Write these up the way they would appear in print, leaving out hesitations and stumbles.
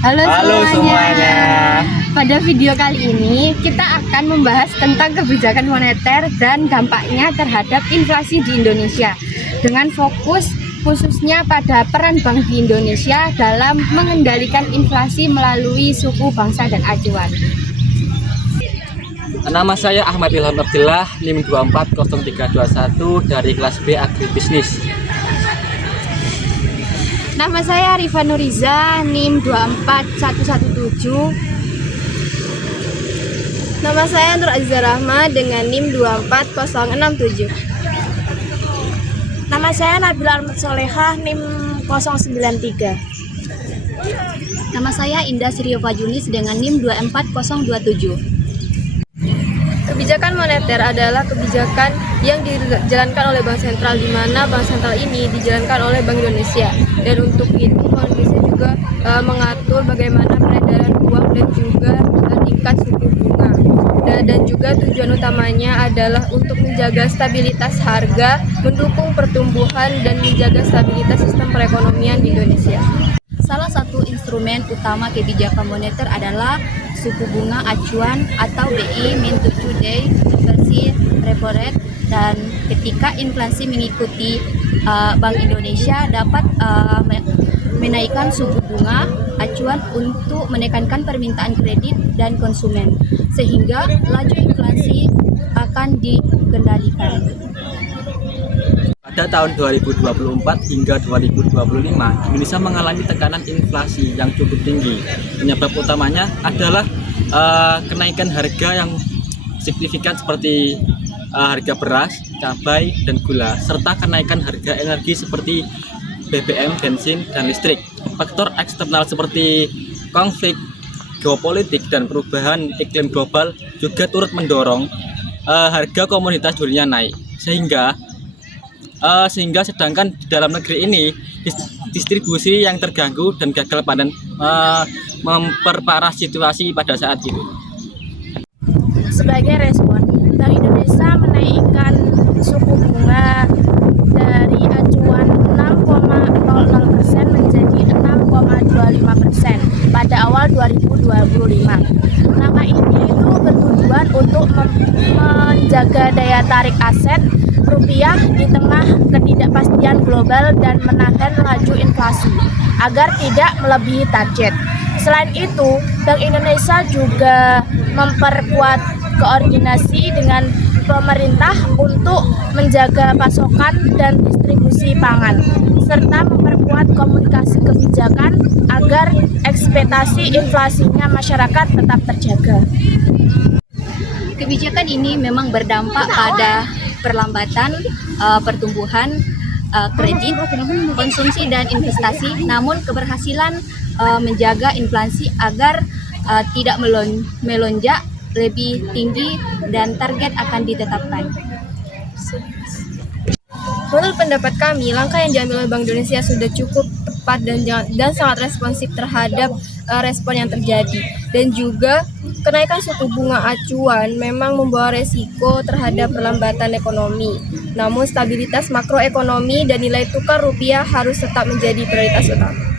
Halo semuanya. Pada video kali ini kita akan membahas tentang kebijakan moneter dan dampaknya terhadap inflasi di Indonesia dengan fokus khususnya pada peran bank di Indonesia dalam mengendalikan inflasi melalui suku bangsa dan acuan. Nama saya Ahmad Ilham Abdillah, NIM 240321 dari kelas B Agribisnis. Nama saya Rifa Nuriza, NIM 24117. Nama saya Nur Azizah Rahma dengan NIM 24067. Nama saya Nabila Ahmad Solehah, NIM 093. Nama saya Indah Siriofa Junis dengan NIM 24027. Kebijakan moneter adalah kebijakan yang dijalankan oleh Bank Sentral, di mana Bank Sentral ini dijalankan oleh Bank Indonesia. Dan untuk itu Bank Indonesia juga mengatur bagaimana peredaran uang dan juga tingkat suku bunga. Dan juga tujuan utamanya adalah untuk menjaga stabilitas harga, mendukung pertumbuhan dan menjaga stabilitas sistem perekonomian di Indonesia. Salah satu instrumen utama kebijakan moneter adalah suku bunga acuan atau BI mean to today versi repo rate, dan ketika inflasi mengikuti Bank Indonesia dapat menaikkan suku bunga acuan untuk menekankan permintaan kredit dan konsumen sehingga laju inflasi akan dikendalikan. Pada tahun 2024 hingga 2025, Indonesia mengalami tekanan inflasi yang cukup tinggi. Penyebab utamanya adalah kenaikan harga yang signifikan seperti harga beras, cabai, dan gula, serta kenaikan harga energi seperti BBM, bensin, dan listrik. Faktor eksternal seperti konflik geopolitik dan perubahan iklim global juga turut mendorong harga komoditas dunia naik, sehingga sedangkan di dalam negeri ini distribusi yang terganggu dan gagal panen memperparah situasi pada saat itu. Sebagai respon, Bank Indonesia menaikkan suku bunga dari acuan 6,00% menjadi 6,25% pada awal 2025. Langkah ini itu bertujuan untuk menjaga daya tarik aset rupiah di tengah ketidakpastian global dan menahan laju inflasi agar tidak melebihi target. Selain itu, Bank Indonesia juga memperkuat koordinasi dengan pemerintah untuk menjaga pasokan dan distribusi pangan, serta memperkuat komunikasi kebijakan agar ekspektasi inflasinya masyarakat tetap terjaga. Kebijakan ini memang berdampak pada perlambatan pertumbuhan kredit, konsumsi, dan investasi, namun keberhasilan menjaga inflasi agar tidak melonjak lebih tinggi dan target akan ditetapkan. Menurut pendapat kami, langkah yang diambil oleh Bank Indonesia sudah cukup tepat dan sangat responsif terhadap respon yang terjadi. Dan juga kenaikan suku bunga acuan memang membawa resiko terhadap perlambatan ekonomi. Namun stabilitas makroekonomi dan nilai tukar rupiah harus tetap menjadi prioritas utama.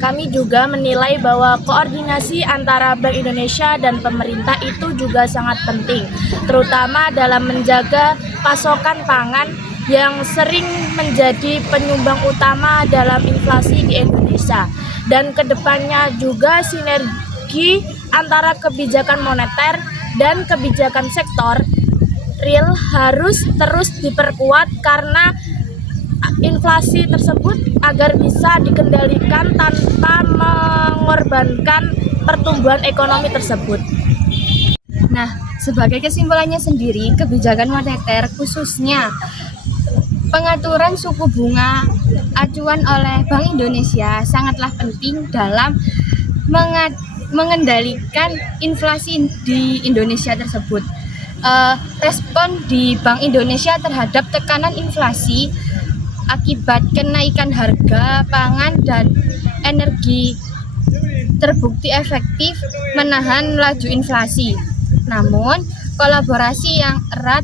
Kami juga menilai bahwa koordinasi antara Bank Indonesia dan pemerintah itu juga sangat penting, terutama dalam menjaga pasokan pangan yang sering menjadi penyumbang utama dalam inflasi di Indonesia. Dan kedepannya juga sinergi antara kebijakan moneter dan kebijakan sektor real harus terus diperkuat karena inflasi tersebut agar bisa dikendalikan tanpa mengorbankan pertumbuhan ekonomi tersebut. Nah, sebagai kesimpulannya sendiri, kebijakan moneter khususnya pengaturan suku bunga acuan oleh Bank Indonesia sangatlah penting dalam mengendalikan inflasi di Indonesia tersebut. Respon di Bank Indonesia terhadap tekanan inflasi akibat kenaikan harga pangan dan energi terbukti efektif menahan laju inflasi. Namun, kolaborasi yang erat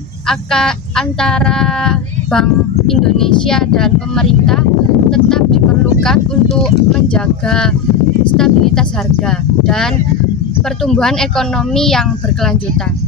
antara Bank Indonesia dan pemerintah tetap diperlukan untuk menjaga stabilitas harga dan pertumbuhan ekonomi yang berkelanjutan.